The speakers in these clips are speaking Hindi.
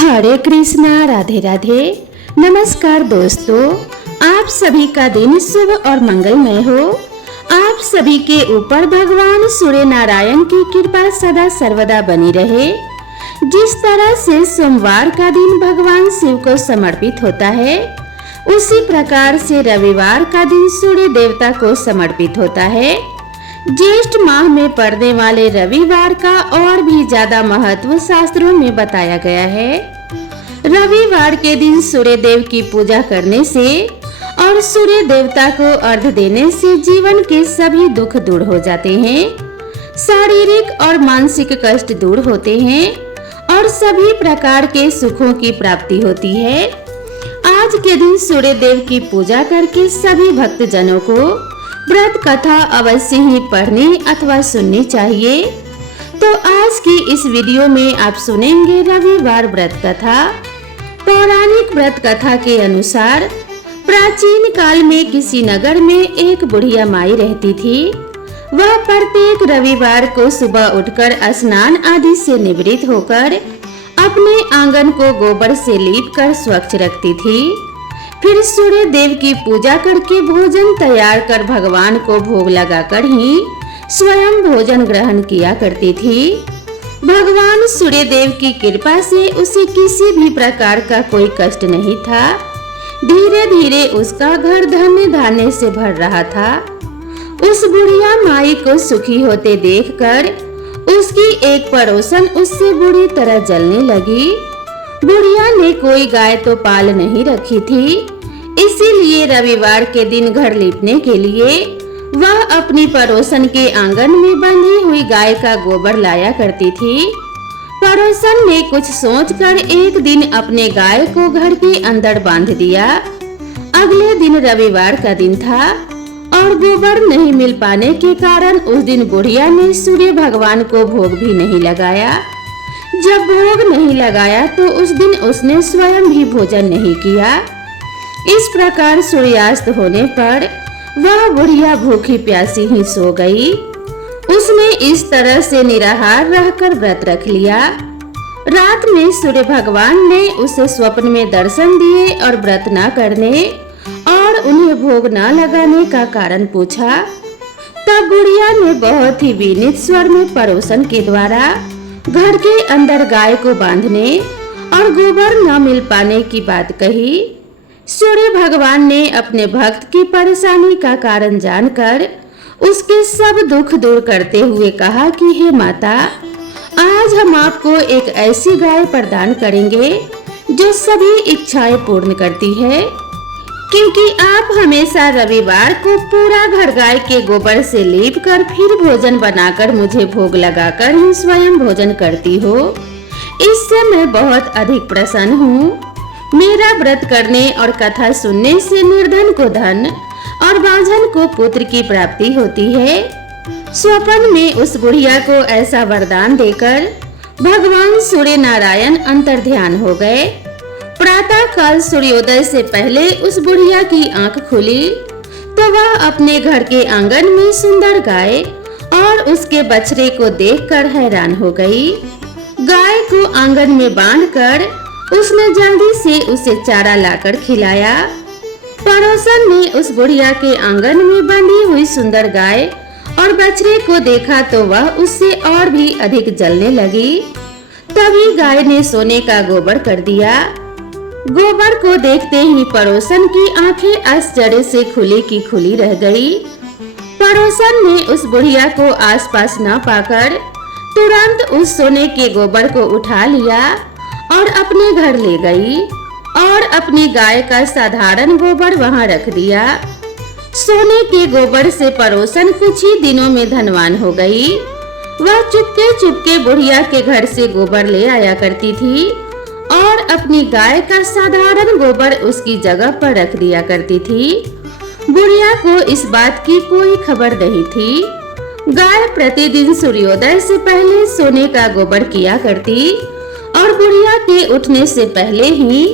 हरे कृष्णा, राधे राधे। नमस्कार दोस्तों, आप सभी का दिन शुभ और मंगलमय हो। आप सभी के ऊपर भगवान सूर्य नारायण की कृपा सदा सर्वदा बनी रहे। जिस तरह से सोमवार का दिन भगवान शिव को समर्पित होता है, उसी प्रकार से रविवार का दिन सूर्य देवता को समर्पित होता है। ज्येष्ठ माह में पड़ने वाले रविवार का और भी ज्यादा महत्व शास्त्रों में बताया गया है। रविवार के दिन सूर्य देव की पूजा करने से और सूर्य देवता को अर्घ्य देने से जीवन के सभी दुख दूर हो जाते हैं, शारीरिक और मानसिक कष्ट दूर होते हैं और सभी प्रकार के सुखों की प्राप्ति होती है। आज के दिन सूर्य देव की पूजा करके सभी भक्तजनों को व्रत कथा अवश्य ही पढ़नी अथवा सुननी चाहिए। तो आज की इस वीडियो में आप सुनेंगे रविवार व्रत कथा। पौराणिक व्रत कथा के अनुसार प्राचीन काल में किसी नगर में एक बुढ़िया माई रहती थी। वह प्रत्येक रविवार को सुबह उठकर स्नान आदि से निवृत्त होकर अपने आंगन को गोबर से लीपकर स्वच्छ रखती थी। फिर सूर्य देव की पूजा करके भोजन तैयार कर भगवान को भोग लगाकर ही स्वयं भोजन ग्रहण किया करती थी। भगवान सूर्य देव की कृपा से उसे किसी भी प्रकार का कोई कष्ट नहीं था। धीरे धीरे उसका घर धन्य धान्य से भर रहा था। उस बुढ़िया माई को सुखी होते देखकर उसकी एक पड़ोसन उससे बुरी तरह जलने लगी। बुढ़िया ने कोई गाय तो पाल नहीं रखी थी, इसीलिए रविवार के दिन घर लीपने के लिए वह अपनी पड़ोसन के आंगन में बंधी हुई गाय का गोबर लाया करती थी। पड़ोसन ने कुछ सोचकर एक दिन अपने गाय को घर के अंदर बांध दिया। अगले दिन रविवार का दिन था और गोबर नहीं मिल पाने के कारण उस दिन बुढ़िया ने सूर्य भगवान को भोग भी नहीं लगाया। जब भोग नहीं लगाया तो उस दिन उसने स्वयं भी भोजन नहीं किया। इस प्रकार सूर्यास्त होने पर वह बुढ़िया भूखी प्यासी ही सो गई। उसने इस तरह से निराहार रहकर व्रत रख लिया। रात में सूर्य भगवान ने उसे स्वप्न में दर्शन दिए और व्रत न करने और उन्हें भोग न लगाने का कारण पूछा। तब बुढ़िया ने बहुत ही विनीत स्वर में पड़ोसन के द्वारा घर के अंदर गाय को बांधने और गोबर न मिल पाने की बात कही। सूर्य भगवान ने अपने भक्त की परेशानी का कारण जानकर उसके सब दुख दूर करते हुए कहा कि हे माता, आज हम आपको एक ऐसी गाय प्रदान करेंगे जो सभी इच्छाएं पूर्ण करती है, क्योंकि आप हमेशा रविवार को पूरा घर गाय के गोबर से लीप कर फिर भोजन बनाकर मुझे भोग लगाकर ही स्वयं भोजन करती हो। इससे मैं बहुत अधिक प्रसन्न हूँ। मेरा व्रत करने और कथा सुनने से निर्धन को धन और बांझन को पुत्र की प्राप्ति होती है। स्वप्न में उस बुढ़िया को ऐसा वरदान देकर भगवान सूर्य नारायण अंतर्ध्यान हो गए। प्रातः काल सूर्योदय से पहले उस बुढ़िया की आंख खुली तो वह अपने घर के आंगन में सुंदर गाय और उसके बछड़े को देखकर हैरान हो गई। गाय को आंगन में बांधकर उसने जल्दी से उसे चारा लाकर खिलाया। पड़ोसन ने उस बुढ़िया के आंगन में बंधी हुई सुंदर गाय और बछड़े को देखा तो वह उससे और भी अधिक जलने लगी। तभी गाय ने सोने का गोबर कर दिया। गोबर को देखते ही पड़ोसन की आंखें आश्चर्य से खुली की खुली रह गई। पड़ोसन ने उस बुढ़िया को आसपास न पाकर तुरंत उस सोने के गोबर को उठा लिया और अपने घर ले गई और अपनी गाय का साधारण गोबर वहां रख दिया। सोने के गोबर से पड़ोसन कुछ ही दिनों में धनवान हो गई। वह चुपके चुपके बुढ़िया के घर से गोबर ले आया करती थी और अपनी गाय का साधारण गोबर उसकी जगह पर रख दिया करती थी। बुढ़िया को इस बात की कोई खबर नहीं थी। गाय प्रतिदिन सूर्योदय से पहले सोने का गोबर किया करती और बुढ़िया के उठने से पहले ही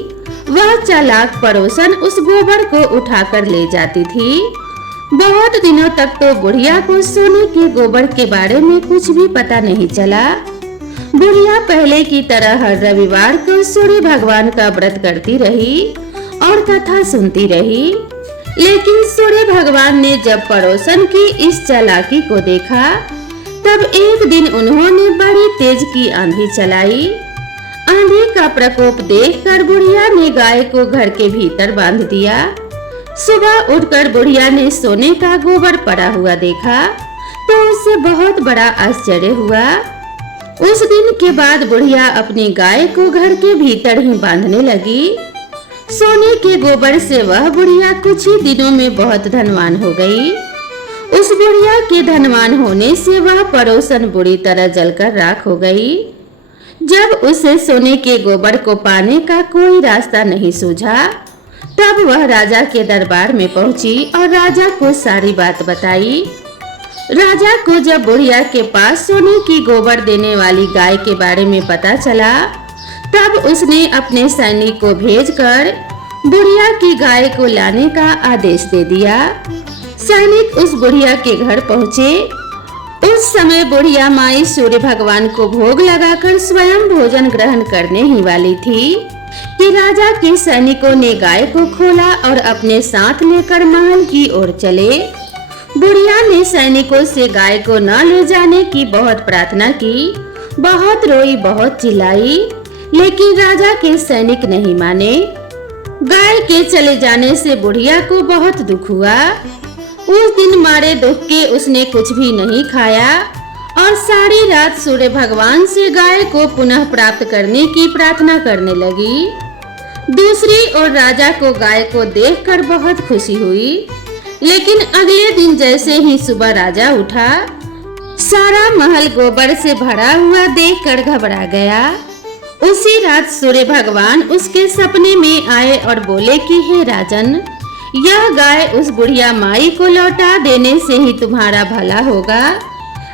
वह चालाक पड़ोसन उस गोबर को उठाकर ले जाती थी। बहुत दिनों तक तो बुढ़िया को सोने के गोबर के बारे में कुछ भी पता नहीं चला। बुढ़िया पहले की तरह हर रविवार को सूर्य भगवान का व्रत करती रही और कथा सुनती रही। लेकिन सूर्य भगवान ने जब पड़ोसन की इस चालाकी को देखा, तब एक दिन उन्होंने बड़ी तेज की आंधी चलाई। आंधी का प्रकोप देखकर बुढ़िया ने गाय को घर के भीतर बांध दिया। सुबह उठकर बुढ़िया ने सोने का गोबर पड़ा हुआ देखा तो उसे बहुत बड़ा आश्चर्य हुआ। उस दिन के बाद बुढ़िया अपनी गाय को घर के भीतर ही बांधने लगी। सोने के गोबर से वह बुढ़िया कुछ ही दिनों में बहुत धनवान हो गई। उस बुढ़िया के धनवान होने से वह पड़ोसन बुरी तरह जलकर राख हो गई। जब उसे सोने के गोबर को पाने का कोई रास्ता नहीं सूझा, तब वह राजा के दरबार में पहुंची और राजा को सारी बात बताई। राजा को जब बुढ़िया के पास सोने की गोबर देने वाली गाय के बारे में पता चला, तब उसने अपने सैनिक को भेजकर बुढ़िया की गाय को लाने का आदेश दे दिया। सैनिक उस बुढ़िया के घर पहुंचे। उस समय बुढ़िया माई सूर्य भगवान को भोग लगाकर स्वयं भोजन ग्रहण करने ही वाली थी कि राजा के सैनिकों ने गाय को खोला और अपने साथ लेकर महल की ओर चले। बुढ़िया ने सैनिकों से गाय को न ले जाने की बहुत प्रार्थना की, बहुत रोई, बहुत चिल्लाई, लेकिन राजा के सैनिक नहीं माने। गाय के चले जाने से बुढ़िया को बहुत दुख हुआ। उस दिन मारे दुख के उसने कुछ भी नहीं खाया और सारी रात सूर्य भगवान से गाय को पुनः प्राप्त करने की प्रार्थना करने लगी। दूसरी ओर राजा को गाय को देखकर बहुत खुशी हुई, लेकिन अगले दिन जैसे ही सुबह राजा उठा, सारा महल गोबर से भरा हुआ देखकर घबरा गया। उसी रात सूर्य भगवान उसके सपने में आए और बोले कि हे राजन, यह गाय उस बुढ़िया माई को लौटा देने से ही तुम्हारा भला होगा।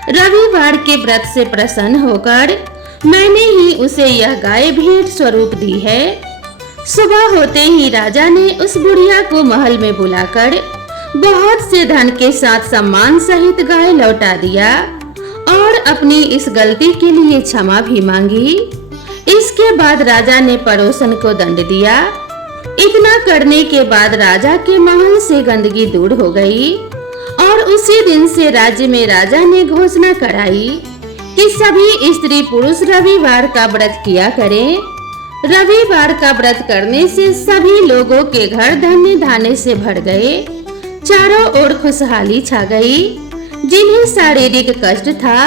रविवार के व्रत से प्रसन्न होकर मैंने ही उसे यह गाय भेंट स्वरूप दी है। सुबह होते ही राजा ने उस बुढ़िया को महल में बुलाकर बहुत से धन के साथ सम्मान सहित गाय लौटा दिया और अपनी इस गलती के लिए क्षमा भी मांगी। इसके बाद राजा ने पड़ोसन को दंड दिया। इतना करने के बाद राजा के महल से गंदगी दूर हो गई और उसी दिन से राज्य में राजा ने घोषणा कराई कि सभी स्त्री पुरुष रविवार का व्रत किया करें। रविवार का व्रत करने से सभी लोगों के घर धन्य धान्य से भर गए। चारों ओर खुशहाली छा गई। जिन्हें शारीरिक कष्ट था,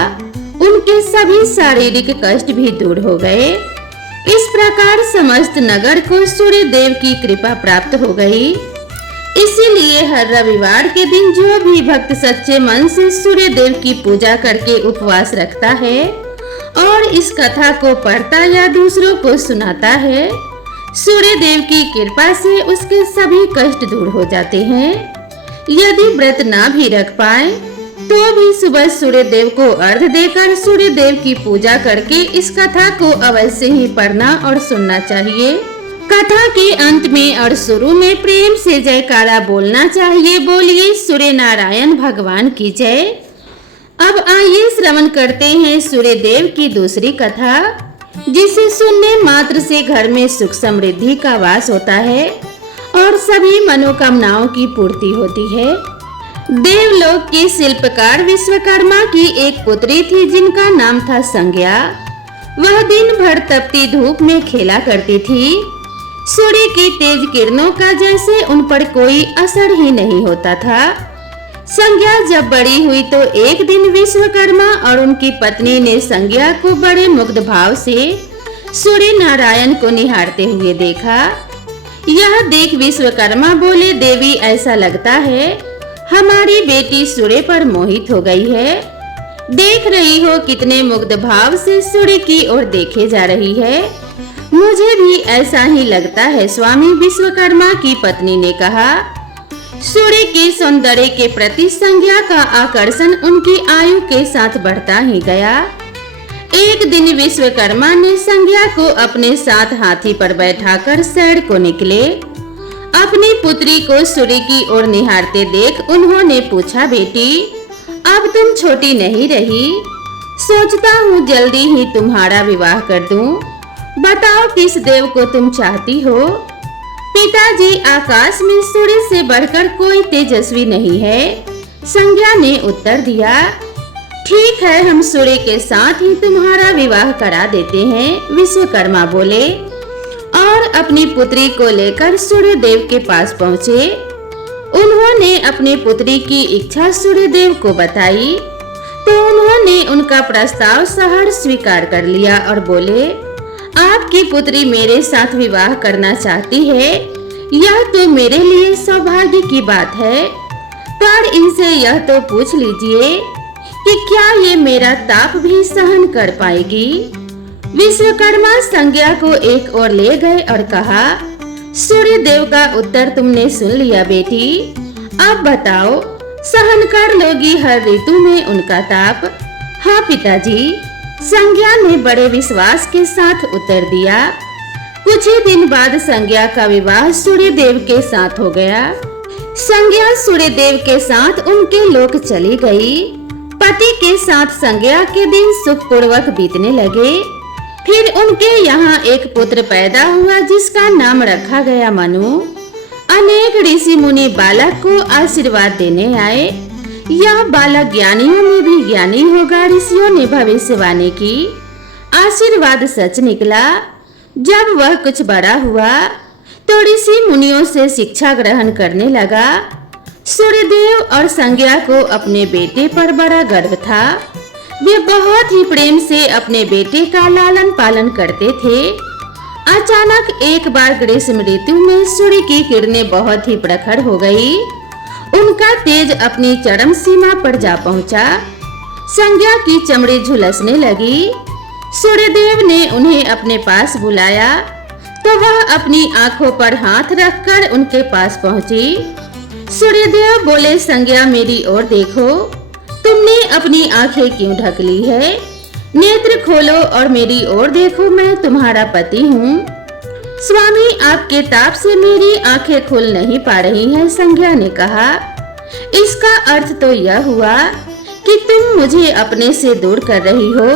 उनके सभी शारीरिक कष्ट भी दूर हो गए। इस प्रकार समस्त नगर को सूर्य देव की कृपा प्राप्त हो गई। इसीलिए हर रविवार के दिन जो भी भक्त सच्चे मन से सूर्य देव की पूजा करके उपवास रखता है और इस कथा को पढ़ता या दूसरों को सुनाता है, सूर्य देव की कृपा से उसके सभी कष्ट दूर हो जाते हैं। यदि व्रत ना भी रख पाए तो भी सुबह सूर्य देव को अर्घ्य देकर सूर्य देव की पूजा करके इस कथा को अवश्य ही पढ़ना और सुनना चाहिए। कथा के अंत में और शुरू में प्रेम से जयकारा बोलना चाहिए। बोलिए सूर्य नारायण भगवान की जय। अब आइए श्रवण करते हैं सूर्य देव की दूसरी कथा, जिसे सुनने मात्र से घर में सुख समृद्धि का वास होता है और सभी मनोकामनाओं की पूर्ति होती है। देवलोक के शिल्पकार विश्वकर्मा की एक पुत्री थी जिनका नाम था संज्ञा। वह दिन भर तपती धूप में खेला करती थी। सूर्य की तेज किरणों का जैसे उन पर कोई असर ही नहीं होता था। संज्ञा जब बड़ी हुई तो एक दिन विश्वकर्मा और उनकी पत्नी ने संज्ञा को बड़े मुग्ध भाव से सूर्य नारायण को निहारते हुए देखा। यह देख विश्वकर्मा बोले, देवी ऐसा लगता है हमारी बेटी सूर्य पर मोहित हो गई है। देख रही हो कितने मुग्ध भाव से सूर्य की ओर देखे जा रही है। मुझे भी ऐसा ही लगता है स्वामी, विश्वकर्मा की पत्नी ने कहा। सूर्य के सौंदर्य के प्रति संज्ञा का आकर्षण उनकी आयु के साथ बढ़ता ही गया। एक दिन विश्वकर्मा ने संज्ञा को अपने साथ हाथी पर बैठाकर सैर को निकले। अपनी पुत्री को सूर्य की ओर निहारते देख उन्होंने पूछा, बेटी अब तुम छोटी नहीं रही, सोचता हूँ जल्दी ही तुम्हारा विवाह कर दूं। बताओ किस देव को तुम चाहती हो? पिताजी, आकाश में सूर्य से बढ़कर कोई तेजस्वी नहीं है, संज्ञा ने उत्तर दिया। ठीक है, हम सूर्य के साथ ही तुम्हारा विवाह करा देते हैं, विश्वकर्मा बोले और अपनी पुत्री को लेकर सूर्य देव के पास पहुँचे। उन्होंने अपनी पुत्री की इच्छा सूर्य देव को बताई तो उन्होंने उनका प्रस्ताव सहर्ष स्वीकार कर लिया और बोले, आपकी पुत्री मेरे साथ विवाह करना चाहती है, यह तो मेरे लिए सौभाग्य की बात है, पर इनसे यह तो पूछ लीजिए कि क्या ये मेरा ताप भी सहन कर पाएगी। विश्वकर्मा संज्ञा को एक ओर ले गए और कहा, सूर्य देव का उत्तर तुमने सुन लिया बेटी, अब बताओ सहन कर लोगी हर ऋतु में उनका ताप? हाँ पिताजी, संज्ञा ने बड़े विश्वास के साथ उत्तर दिया। कुछ ही दिन बाद संज्ञा का विवाह सूर्य देव के साथ हो गया। संज्ञा सूर्य देव के साथ उनके लोक चली गई। पति के साथ संज्ञा के दिन सुखपूर्वक बीतने लगे। फिर उनके यहाँ एक पुत्र पैदा हुआ जिसका नाम रखा गया मनु। अनेक ऋषि मुनि बालक को आशीर्वाद देने आए। यह बालक ज्ञानियों में भी ज्ञानी होगा, ऋषियों ने भविष्यवाणी की। आशीर्वाद सच निकला। जब वह कुछ बड़ा हुआ तो ऋषि मुनियों से शिक्षा ग्रहण करने लगा। सूर्यदेव और संज्ञा को अपने बेटे पर बड़ा गर्व था। वे बहुत ही प्रेम से अपने बेटे का लालन पालन करते थे। अचानक एक बार ग्रीष्म ऋतु में सूर्य की किरणें बहुत ही प्रखर हो गई। उनका तेज अपनी चरम सीमा पर जा पहुंचा। संज्ञा की चमड़ी झुलसने लगी। सूर्यदेव ने उन्हें अपने पास बुलाया तो वह अपनी आंखों पर हाथ रखकर उनके पास पहुंची। सूर्यदेव बोले, संज्ञा मेरी ओर देखो, तुमने अपनी आंखें क्यों ढक ली है? नेत्र खोलो और मेरी ओर देखो, मैं तुम्हारा पति हूँ। स्वामी, आपके ताप से मेरी आंखें खुल नहीं पा रही हैं, संज्ञा ने कहा। इसका अर्थ तो यह हुआ कि तुम मुझे अपने से दूर कर रही हो।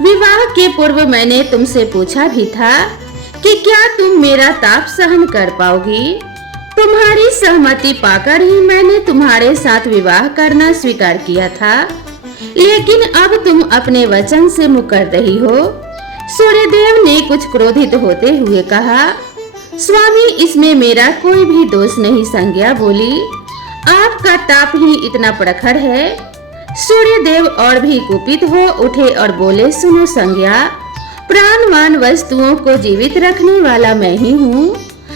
विवाह के पूर्व मैंने तुमसे पूछा भी था कि क्या तुम मेरा ताप सहन कर पाओगी। तुम्हारी सहमति पाकर ही मैंने तुम्हारे साथ विवाह करना स्वीकार किया था, लेकिन अब तुम अपने वचन से मुकर रही हो। सूर्यदेव ने कुछ क्रोधित होते हुए कहा, स्वामी, इसमें मेरा कोई भी दोष नहीं, संज्ञा बोली। आपका ताप ही इतना प्रखर है। सूर्यदेव और भी कुपित हो उठे और बोले, सुनो संज्ञा, प्राणवान वस्तुओं को जीवित रखने वाला मैं ही हूँ,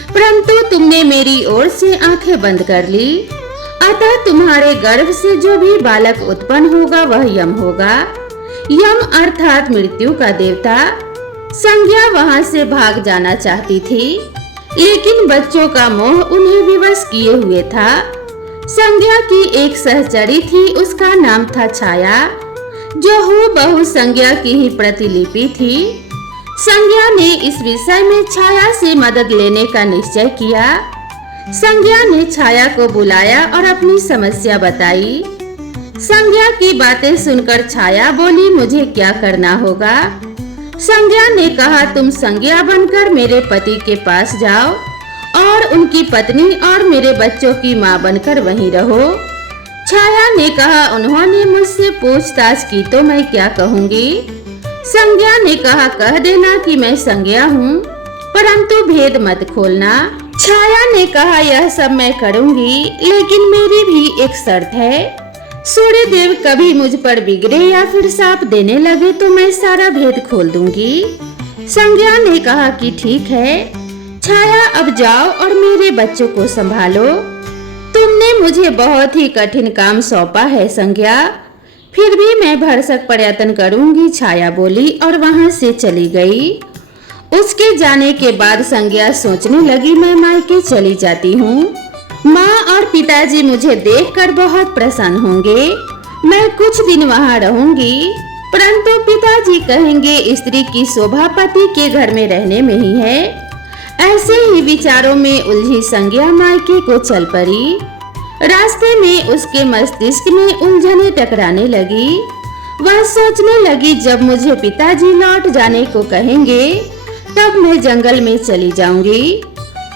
परंतु तुमने मेरी ओर से आंखें बंद कर ली, अतः तुम्हारे गर्भ से जो भी बालक उत्पन्न होगा वह यम होगा। यम अर्थात मृत्यु का देवता। संज्ञा वहां से भाग जाना चाहती थी, लेकिन बच्चों का मोह उन्हें विवश किए हुए था। संज्ञा की एक सहचरी थी, उसका नाम था छाया, जो हूबहू संज्ञा की ही प्रतिलिपि थी। संज्ञा ने इस विषय में छाया से मदद लेने का निश्चय किया। संज्ञा ने छाया को बुलाया और अपनी समस्या बताई। संज्ञा की बातें सुनकर छाया बोली, मुझे क्या करना होगा? संज्ञा ने कहा, तुम संज्ञा बनकर मेरे पति के पास जाओ और उनकी पत्नी और मेरे बच्चों की माँ बनकर वहीं रहो। छाया ने कहा, उन्होंने मुझसे पूछताछ की तो मैं क्या कहूँगी? संज्ञा ने कहा, कह देना कि मैं संज्ञा हूँ, परंतु भेद मत खोलना। छाया ने कहा, यह सब मैं करूँगी, लेकिन मेरी भी एक शर्त है। सूर्यदेव कभी मुझ पर बिगड़े या फिर शाप देने लगे तो मैं सारा भेद खोल दूंगी। संज्ञा ने कहा कि ठीक है छाया, अब जाओ और मेरे बच्चों को संभालो। तुमने मुझे बहुत ही कठिन काम सौंपा है संज्ञा, फिर भी मैं भरसक प्रयत्न करूंगी, छाया बोली और वहां से चली गई। उसके जाने के बाद संज्ञा सोचने लगी, मैं मायके चली जाती हूँ, माँ और पिताजी मुझे देखकर बहुत प्रसन्न होंगे, मैं कुछ दिन वहाँ रहूंगी, परंतु पिताजी कहेंगे स्त्री की शोभा पति के घर में रहने में ही है। ऐसे ही विचारों में उलझी संज्ञा मायके को चल पड़ी। रास्ते में उसके मस्तिष्क में उलझने टकराने लगी। वह सोचने लगी, जब मुझे पिताजी लौट जाने को कहेंगे तब मैं जंगल में चली जाऊंगी।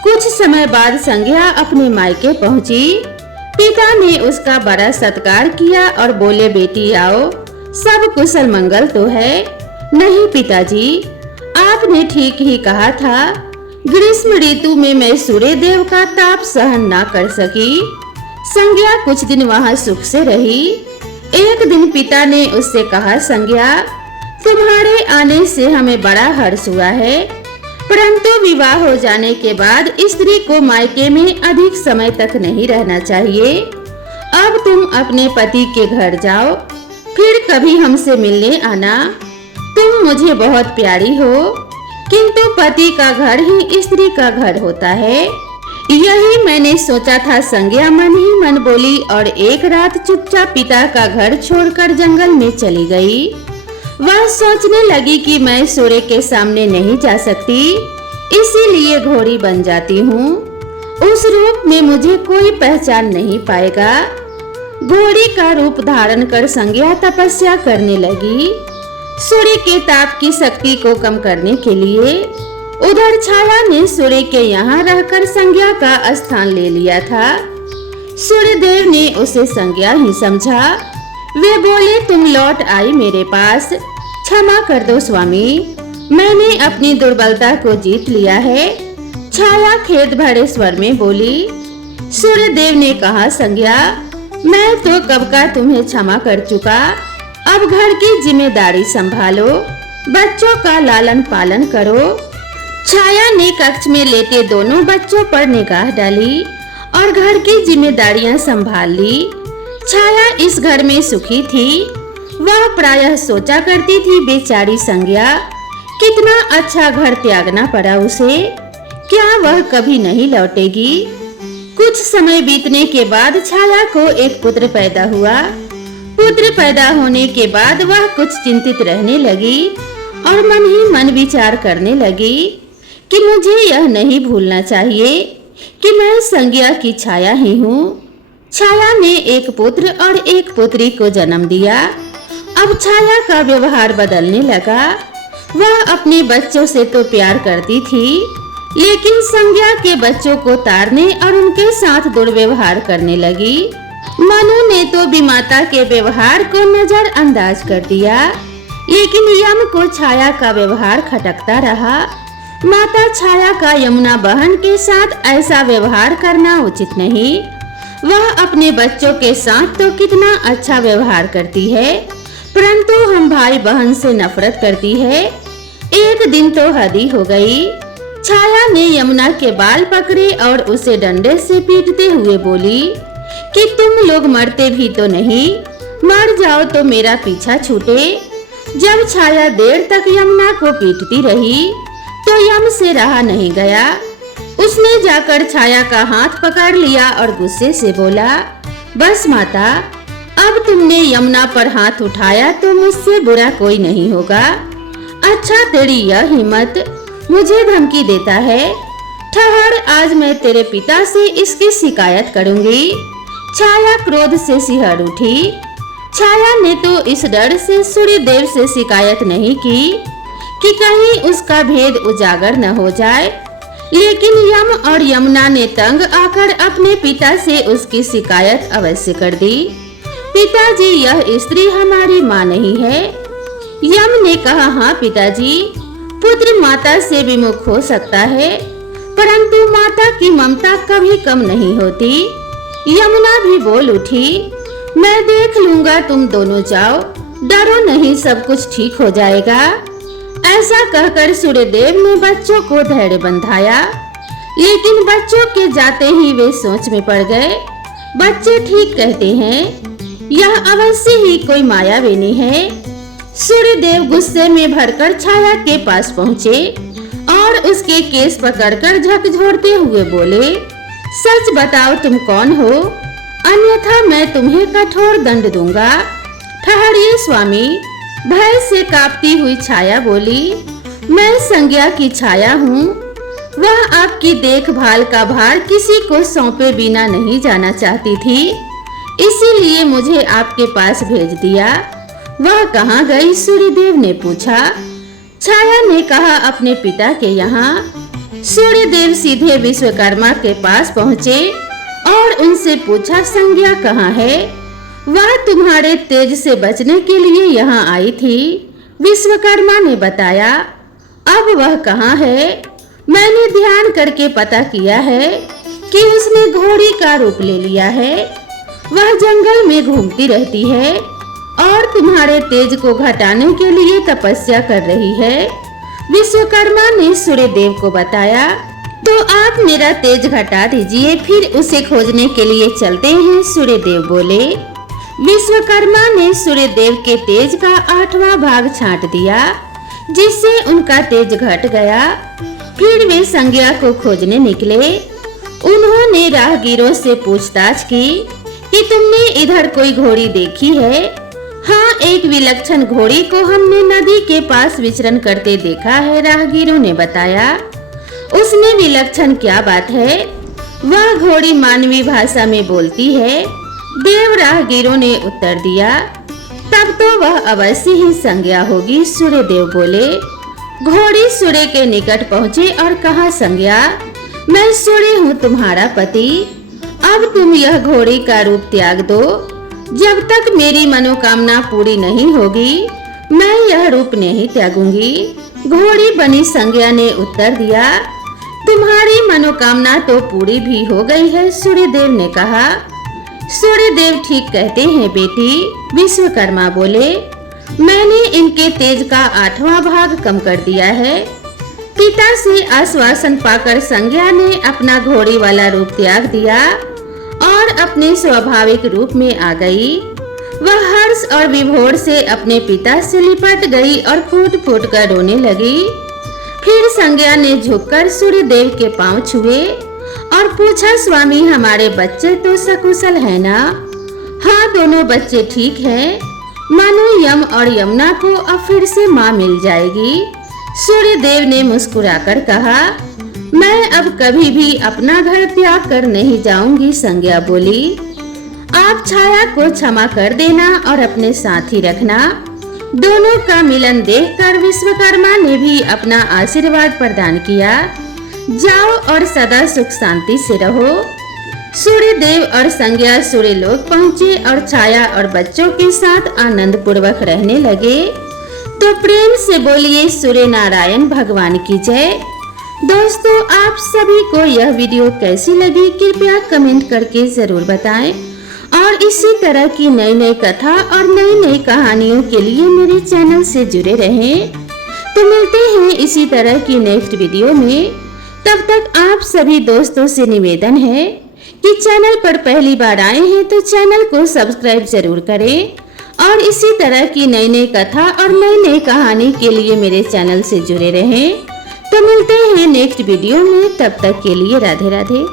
कुछ समय बाद संज्ञा अपने मायके पहुंची। पिता ने उसका बड़ा सत्कार किया और बोले, बेटी आओ, सब कुशल मंगल तो है? नहीं पिताजी, आपने ठीक ही कहा था। ग्रीष्म ऋतु में मैं सूर्य देव का ताप सहन ना कर सकी। संज्ञा कुछ दिन वहां सुख से रही। एक दिन पिता ने उससे कहा, संज्ञा, तुम्हारे आने से हमें बड़ा हर्ष हुआ है, परंतु विवाह हो जाने के बाद स्त्री को मायके में अधिक समय तक नहीं रहना चाहिए। अब तुम अपने पति के घर जाओ, फिर कभी हमसे मिलने आना। तुम मुझे बहुत प्यारी हो, किंतु पति का घर ही स्त्री का घर होता है। यही मैंने सोचा था। संज्ञा मन ही मन बोली और एक रात चुपचाप पिता का घर छोड़कर जंगल में चली गई। वह सोचने लगी कि मैं सूर्य के सामने नहीं जा सकती, इसीलिए घोड़ी बन जाती हूँ। उस रूप में मुझे कोई पहचान नहीं पाएगा। घोड़ी का रूप धारण कर संज्ञा तपस्या करने लगी, सूर्य के ताप की शक्ति को कम करने के लिए। उधर छाया ने सूर्य के यहाँ रहकर संज्ञा का स्थान ले लिया था। सूर्यदेव ने उसे संज्ञा ही समझा। वे बोले, तुम लौट आई मेरे पास, क्षमा कर दो स्वामी, मैंने अपनी दुर्बलता को जीत लिया है। छाया खेद भरे स्वर में बोली। सूर्यदेव ने कहा, संज्ञा, मैं तो कब का तुम्हें क्षमा कर चुका। अब घर की जिम्मेदारी संभालो, बच्चों का लालन पालन करो। छाया ने कक्ष में लेटे दोनों बच्चों पर निगाह डाली और घर की जिम्मेदारियां संभाल ली। छाया इस घर में सुखी थी। वह प्रायः सोचा करती थी, बेचारी संज्ञा, कितना अच्छा घर त्यागना पड़ा उसे, क्या वह कभी नहीं लौटेगी। कुछ समय बीतने के बाद छाया को एक पुत्र पैदा हुआ। पुत्र पैदा होने के बाद वह कुछ चिंतित रहने लगी और मन ही मन विचार करने लगी कि मुझे यह नहीं भूलना चाहिए कि मैं संज्ञा की छाया ही हूँ। छाया ने एक पुत्र और एक पुत्री को जन्म दिया। अब छाया का व्यवहार बदलने लगा। वह अपने बच्चों से तो प्यार करती थी, लेकिन संज्ञा के बच्चों को तारने और उनके साथ दुर्व्यवहार करने लगी। मनु ने तो विमाता के व्यवहार को नजरअंदाज कर दिया, लेकिन यम को छाया का व्यवहार खटकता रहा। माता छाया का यमुना बहन के साथ ऐसा व्यवहार करना उचित नहीं। वह अपने बच्चों के साथ तो कितना अच्छा व्यवहार करती है, परंतु हम भाई बहन से नफरत करती है। एक दिन तो हद ही हो गई। छाया ने यमुना के बाल पकड़े और उसे डंडे से पीटते हुए बोली कि तुम लोग मरते भी तो नहीं, मर जाओ तो मेरा पीछा छूटे। जब छाया देर तक यमुना को पीटती रही तो यम से रहा नहीं गया। उसने जाकर छाया का हाथ पकड़ लिया और गुस्से से बोला, बस माता, अब तुमने यमुना पर हाथ उठाया तो मुझसे बुरा कोई नहीं होगा। अच्छा, तेरी यह हिम्मत, मुझे धमकी देता है। ठहर, आज मैं तेरे पिता से इसकी शिकायत करूंगी। छाया क्रोध से सिहर उठी। छाया ने तो इस डर से सूर्यदेव से शिकायत नहीं की कि कहीं उसका भेद उजागर न हो जाए, लेकिन यम और यमुना ने तंग आकर अपने पिता से उसकी शिकायत अवश्य कर दी। पिताजी, यह स्त्री हमारी माँ नहीं है। यम ने कहा, हाँ पिताजी, पुत्र माता से विमुख हो सकता है, परंतु माता की ममता कभी कम नहीं होती। यमुना भी बोल उठी, मैं देख लूंगा, तुम दोनों जाओ, डरो नहीं, सब कुछ ठीक हो जाएगा। ऐसा कहकर सूर्यदेव ने बच्चों को धैर्य बंधाया, लेकिन बच्चों के जाते ही वे सोच में पड़ गए। बच्चे ठीक कहते हैं, यह अवश्य ही कोई मायाविनी है। सूर्यदेव गुस्से में भरकर छाया के पास पहुँचे और उसके केस पकड़कर झकझोरते हुए बोले, सच बताओ तुम कौन हो, अन्यथा मैं तुम्हें कठोर दंड दूंगा। ठहरिए स्वामी, भय से कांपती हुई छाया बोली, मैं संज्ञा की छाया हूँ। वह आपकी देखभाल का भार किसी को सौंपे बिना नहीं जाना चाहती थी, इसीलिए मुझे आपके पास भेज दिया। वह कहाँ गई? सूर्यदेव ने पूछा। छाया ने कहा, अपने पिता के यहाँ। सूर्यदेव सीधे विश्वकर्मा के पास पहुँचे और उनसे पूछा, संज्ञा कहाँ है? वह तुम्हारे तेज से बचने के लिए यहाँ आई थी, विश्वकर्मा ने बताया। अब वह कहाँ है? मैंने ध्यान करके पता किया है कि उसने घोड़ी का रूप ले लिया है। वह जंगल में घूमती रहती है और तुम्हारे तेज को घटाने के लिए तपस्या कर रही है, विश्वकर्मा ने सूर्यदेव को बताया। तो आप मेरा तेज घटा दीजिए, फिर उसे खोजने के लिए चलते हैं, सूर्यदेव बोले। विश्वकर्मा ने सूर्यदेव के तेज का 8वां भाग छांट दिया, जिससे उनका तेज घट गया। फिर वे संज्ञा को खोजने निकले। उन्होंने राहगीरों से पूछताछ की कि तुमने इधर कोई घोड़ी देखी है? हाँ, एक विलक्षण घोड़ी को हमने नदी के पास विचरण करते देखा है, राहगीरों ने बताया। उसमें विलक्षण क्या बात है? वह घोड़ी मानवीय भाषा में बोलती है, देव राहगीरों ने उत्तर दिया। तब तो वह अवश्य ही संज्ञा होगी, सूर्यदेव बोले। घोड़ी सूर्य के निकट पहुँचे और कहा, संज्ञा, मैं सूर्य हूँ, तुम्हारा पति। अब तुम यह घोड़ी का रूप त्याग दो। जब तक मेरी मनोकामना पूरी नहीं होगी, मैं यह रूप नहीं त्यागूंगी, घोड़ी बनी संज्ञा ने उत्तर दिया। तुम्हारी मनोकामना तो पूरी भी हो गई है, सूर्यदेव ने कहा। सूर्यदेव ठीक कहते हैं बेटी, विश्वकर्मा बोले। मैंने इनके तेज का 8वां भाग कम कर दिया है। पिता से आश्वासन पाकर संज्ञा ने अपना घोड़ी वाला रूप त्याग दिया और अपने स्वाभाविक रूप में आ गई। वह हर्ष और विभोर से अपने पिता से लिपट गई और फूट फूट कर रोने लगी। फिर संज्ञा ने झुककर सूर्यदेव के पांव छुए और पूछा, स्वामी, हमारे बच्चे तो सकुशल है ना? हाँ, दोनों बच्चे ठीक हैं। मानो यम और यमुना को अब फिर से माँ मिल जाएगी। सूर्यदेव ने मुस्कुराकर कहा, मैं अब कभी भी अपना घर त्याग कर नहीं जाऊंगी, संज्ञा बोली। आप छाया को क्षमा कर देना और अपने साथ ही रखना। दोनों का मिलन देखकर विश्वकर्मा ने भी अपना आशीर्वाद प्रदान किया। जाओ और सदा सुख शांति से रहो। सूर्यदेव और संज्ञा सूर्यलोक पहुँचे और छाया और बच्चों के साथ आनंद पूर्वक रहने लगे। तो प्रेम से बोलिए सूर्य नारायण भगवान की जय। दोस्तों, आप सभी को यह वीडियो कैसी लगी कृपया कमेंट करके जरूर बताएं और इसी तरह की नई नई कथा और नई नई कहानियों के लिए मेरे चैनल से जुड़े रहें। तो मिलते हैं इसी तरह की नेक्स्ट वीडियो में। तब तक आप सभी दोस्तों से निवेदन है कि चैनल पर पहली बार आए हैं तो चैनल को सब्सक्राइब जरूर करें और इसी तरह की नई नई कथा और नई नई कहानी के लिए मेरे चैनल से जुड़े रहें। तो मिलते हैं नेक्स्ट वीडियो में, तब तक के लिए राधे राधे।